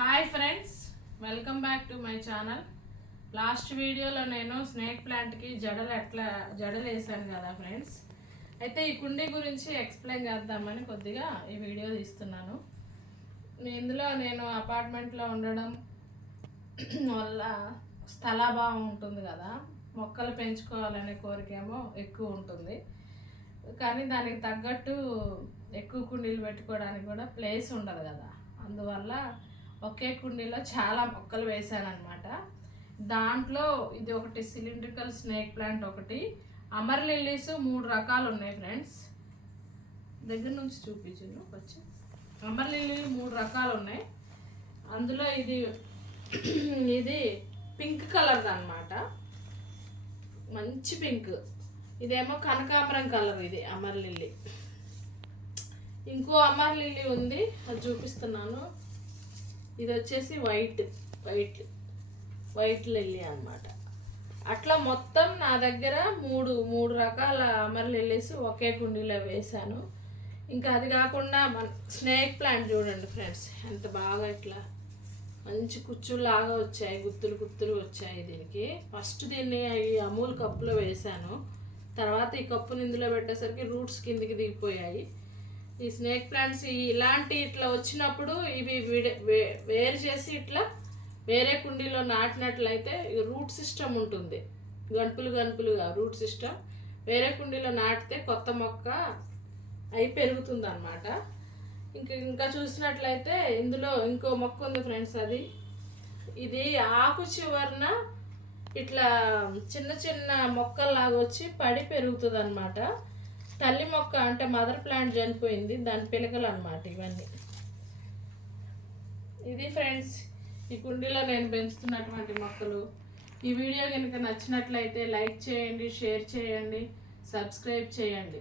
Hi friends welcome back to my channel last వీడియోలో నేను snake ప్లాంట్కి జడలు ఎట్లా జడలు వేసాను కదా ఫ్రెండ్స్ అయితే ఈ కుండీ గురించి ఎక్స్ప్లెయిన్ చేద్దామని కొద్దిగా ఈ వీడియో తీస్తున్నాను. ఇందులో నేను అపార్ట్మెంట్లో ఉండడం వల్ల స్థలాభావం ఉంటుంది కదా. మొక్కలు పెంచుకోవాలనే కోరికేమో ఎక్కువ ఉంటుంది. కానీ దానికి తగ్గట్టు ఎక్కువ కుండీలు పెట్టుకోవడానికి కూడా ప్లేస్ ఉండదు కదా. అందువల్ల ఒకే కుండీలో చాలా మొక్కలు వేశాను అనమాట దాంట్లో ఇది ఒకటి సిలిండ్రికల్ స్నేక్ ప్లాంట్ ఒకటి అమర్ లిల్లీస్ మూడు రకాలు ఉన్నాయి ఫ్రెండ్స్. దగ్గర నుంచి చూపించు వచ్చి అమర్ లిల్లీలు మూడు రకాలు ఉన్నాయి అందులో ఇది ఇది పింక్ కలర్ అనమాట మంచి పింక్. ఇదేమో కనకాంబరం కలర్ ఇది అమర్ లిల్లీ. ఇంకో అమర్ లిల్లీ ఉంది అది చూపిస్తున్నాను. ఇది వచ్చేసి వైట్ వైట్ వైట్ లిల్లీ అన్నమాట. అట్లా మొత్తం నా దగ్గర మూడు మూడు రకాల అమర్ లిల్లీస్ ఒకే కుండీలో వేశాను. ఇంకా అది కాకుండా మన స్నేక్ ప్లాంట్ చూడండి ఫ్రెండ్స్ ఎంత బాగా ఇట్లా మంచి కుచ్చులాగా వచ్చాయి గుత్తులు గుత్తులు వచ్చాయి దీనికి. ఫస్ట్ దీన్ని ఈ అమూల్ కప్పులో వేశాను. తర్వాత ఈ కప్పుని ఇందులో పెట్టేసరికి రూట్స్ కిందికి దిగిపోయాయి. ఈ స్నేక్ ప్లాంట్స్ ఇలాంటి ఇట్లా వచ్చినప్పుడు ఇవి వే- వేరు చేసి ఇట్లా వేరే కుండీలో నాటినట్లయితే రూట్ సిస్టమ్ ఉంటుంది. గంపులు గంపులుగా రూట్ సిస్టమ్. వేరే కుండీలో నాటితే కొత్త మొక్క అయి పెరుగుతుంది అనమాట ఇంకా ఇంకా చూసినట్లయితే ఇందులో ఇంకో మొక్క ఉంది ఫ్రెండ్స్ అది. ఇది ఆకు చివరన ఇట్లా చిన్న చిన్న మొక్కల్లాగా వచ్చి పడి పెరుగుతుంది అనమాట తల్లి మొక్క అంటే మదర్ ప్లాంట్ చనిపోయింది దాని పిలకలు అనమాట ఇవన్నీ. ఇది ఫ్రెండ్స్ ఈ కుండీలో నేను పెంచుతున్నటువంటి మొక్కలు. ఈ వీడియో కనుక నచ్చినట్లయితే లైక్ చేయండి షేర్ చేయండి సబ్స్క్రైబ్ చేయండి.